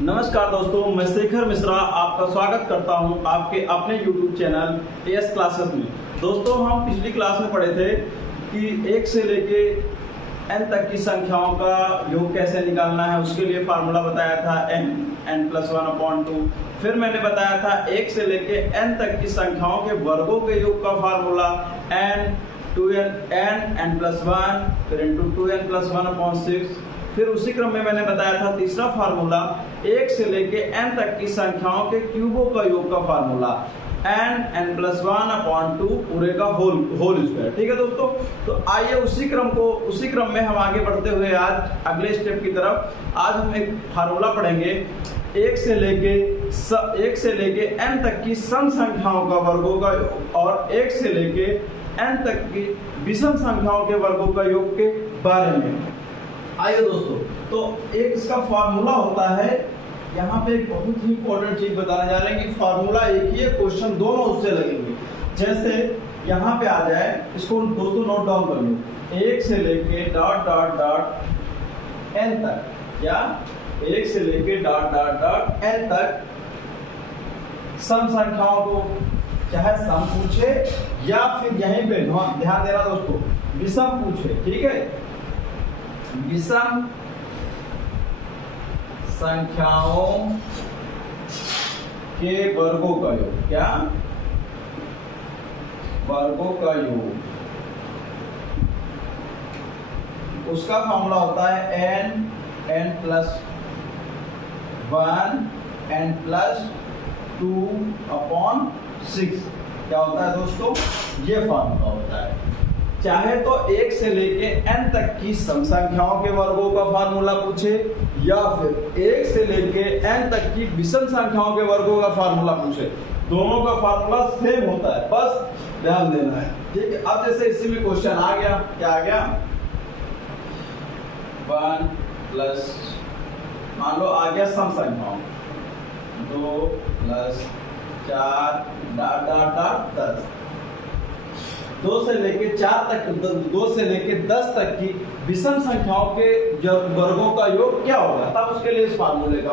नमस्कार दोस्तों, मैं शेखर मिश्रा आपका स्वागत करता हूं आपके अपने YouTube चैनल एस क्लासेस में। दोस्तों, हम पिछली क्लास में पढ़े थे कि 1 से लेके n तक की संख्याओं का योग कैसे निकालना है। उसके लिए फार्मूला बताया था n+1/2। फिर मैंने बताया था 1 से लेके n तक की संख्याओं के वर्गों के योग का फार्मूला n, 2n, n+1 फिर इंटू 2n+1/6। फिर उसी क्रम में मैंने बताया था तीसरा फार्मूला 1 से लेके n तक की संख्याओं के क्यूबों का योग का फार्मूला n+1/2 पूरे का होल स्क्वायर। ठीक है दोस्तों, तो आइए उसी क्रम में हम आगे बढ़ते हुए आज अगले स्टेप की तरफ आज हम एक फार्मूला पढ़ेंगे 1 से लेके n तक की सम संख्याओं का वर्गों का योग और 1 से लेके n तक की विषम संख्याओं के वर्गों का योग के बारे में। आइए दोस्तों, तो एक इसका फार्मूला होता है। यहाँ पे एक बहुत ही इंपॉर्टेंट चीज बताने जा रहे हैं कि फार्मूला एक ही है, क्वेश्चन दोनों उससे लगेंगे। जैसे यहाँ पे आ जाए, इसको दोस्तों नोट डाउन कर लो। 1 से लेके डॉट डॉट डॉट n तक, या 1 से लेके डॉट डॉट डॉट n तक सम संख्याओं को चाहे सम पूछे या फिर यहीं पे ध्यान देना दोस्तों, विषम पूछे। ठीक है, विषम संख्याओं के वर्गों का योग, क्या वर्गों का योग, उसका फॉर्मूला होता है n+1 n+2/6। क्या होता है दोस्तों, ये फॉर्मूला होता है। चाहे तो 1 से लेके n तक की सम संख्याओं के वर्गों का फार्मूला पूछे या फिर 1 से लेके n तक की विषम संख्याओं के वर्गों का फार्मूला पूछे, दोनों का फार्मूला सेम होता है, बस ध्यान देना है। ठीक है, अब जैसे इसी में क्वेश्चन आ गया, क्या आ गया, 1 प्लस मान लो आ गया सम संख्याओं 2 + 4 डॉट डॉट डॉट 10। 2 से लेके 4 तक, 2 से लेके 10 तक की विषम संख्याओं के वर्गों का योग क्या होगा, तब उसके लिए इस फार्मूले का